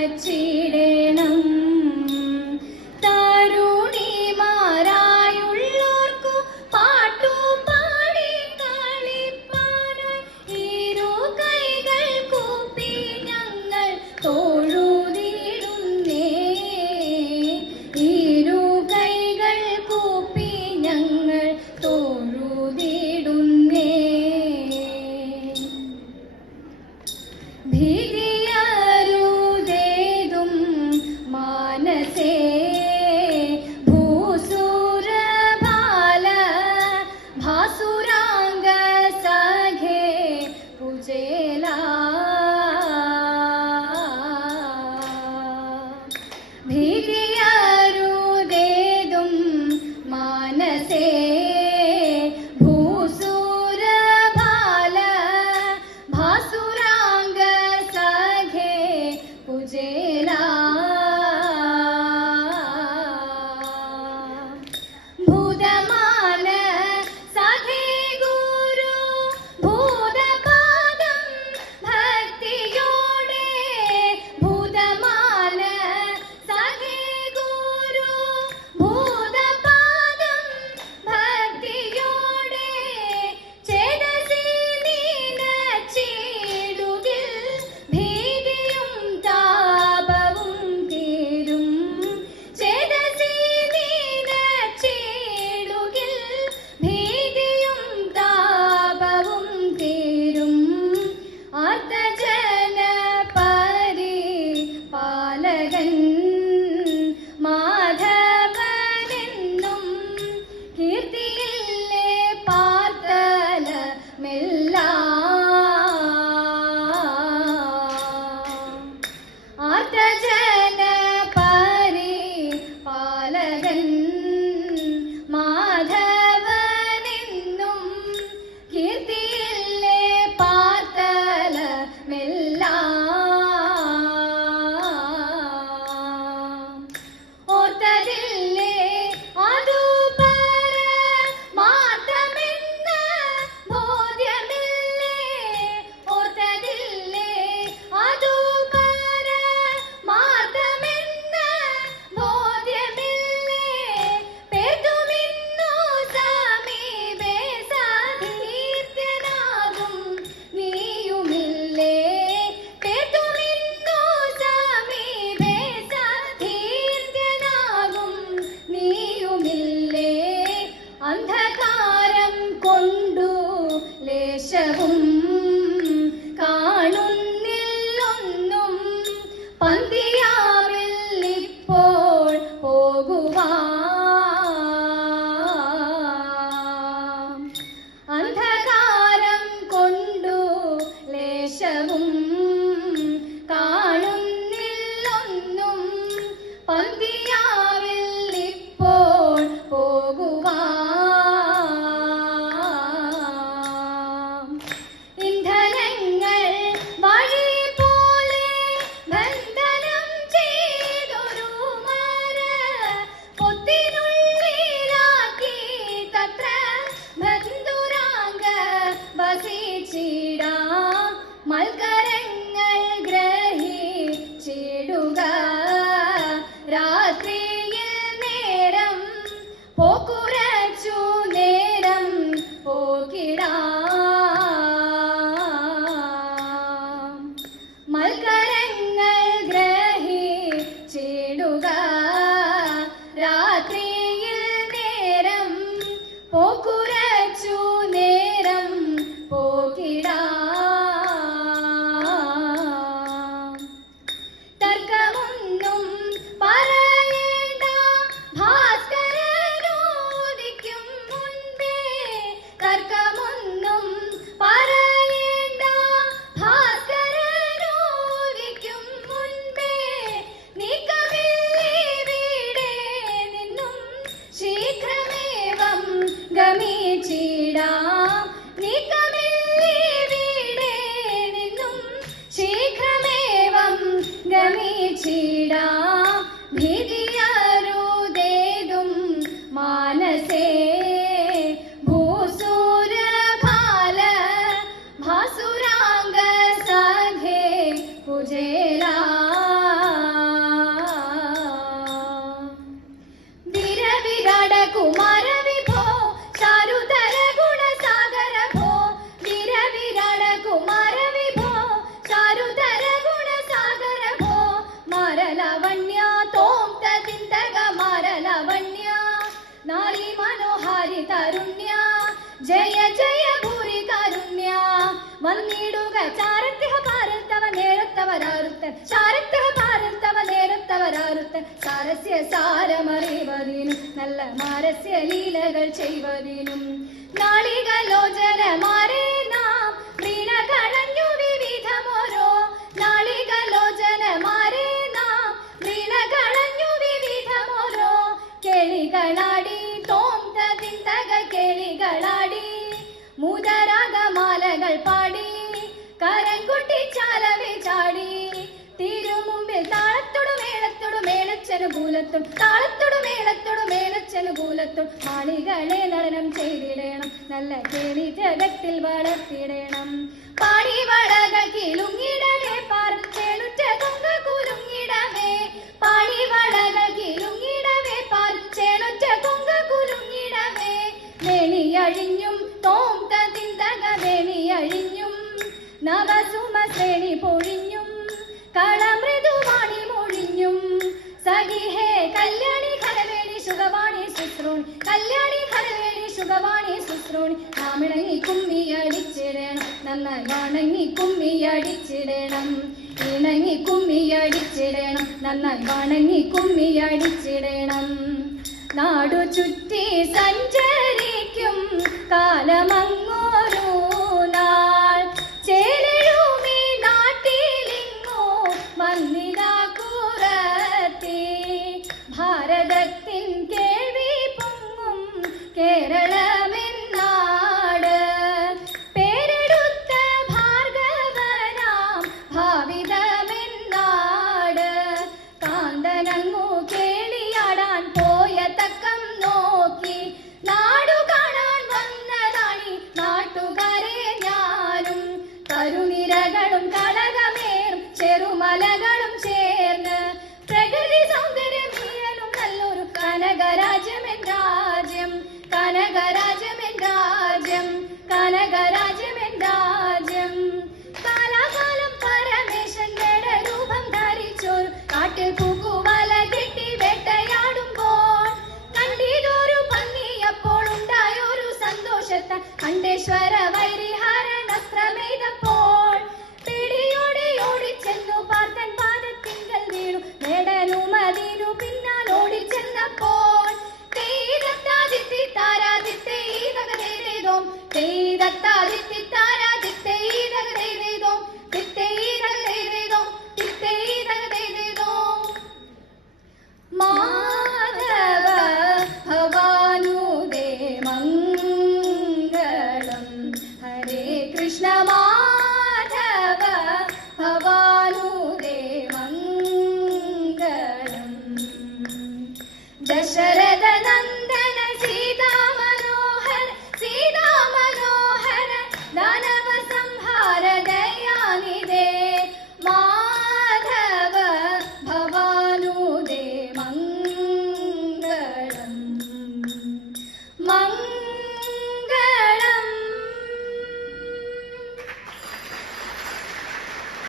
நினைச்சி ജയ ഭൂരി കാരുണ്യ. വന്നിടുക ചാരത്യഹ പാരത്തവ നേരത്തവരാരുത്തൻ ചാരത്യഹ പാരത്തവ നേരത്തവരാരുത്തൻ സാരസ്യ സാരമറിവതിനും നല്ല മാരസ്യ ലീലകൾ ചെയ്വതിനും നാളികലോചനമാരെ നാം വീണ കളഞ്ഞു വിവിധമോരോ. നാളികലോചനമാരെ നാം വീണ കളഞ്ഞു വിവിധമോരോ. കേളികളാടി തോന്ത തിന്തക കേളികളാടി മുതരാഗമാലകൾ പാടി കരൻകുട്ടി ചാലവേ ചാടി. തിരുമുമ്പിൽ താളത്തോടു മേളത്തോടു മേളച്ചനു കൂലത്തും താളത്തോടു മേളത്തോടു മേളച്ചനു കൂലത്തും മാളികളെ നടനം ചെയ്തിടണം. നല്ല കേളി ജഗത്തിൽ വളർത്തിടണം. നവസുമ ശ്രേണി പൊഴിഞ്ഞും കളമൃദുവാണി മൊഴിഞ്ഞും. സഖിഹേ കല്യാണി ഖരവേണി സുഖവാണി ശുശ്രൂണി കല്യാണി ഖരവേണി സുഖവാണി ശുശ്രൂണി നാമിണങ്ങി കുമ്മി അടിച്ചിടണം. നന്നായി വണങ്ങി കുമ്മി അടിച്ചിടണം. ഇണങ്ങി കുമ്മി അടിച്ചിടണം. നന്നായി വണങ്ങി കുമ്മി അടിച്ചിടണം. നാടു ചുറ്റി സഞ്ചരിക്കും കാലമങ്ങോരോ കേരളമെന്നാട്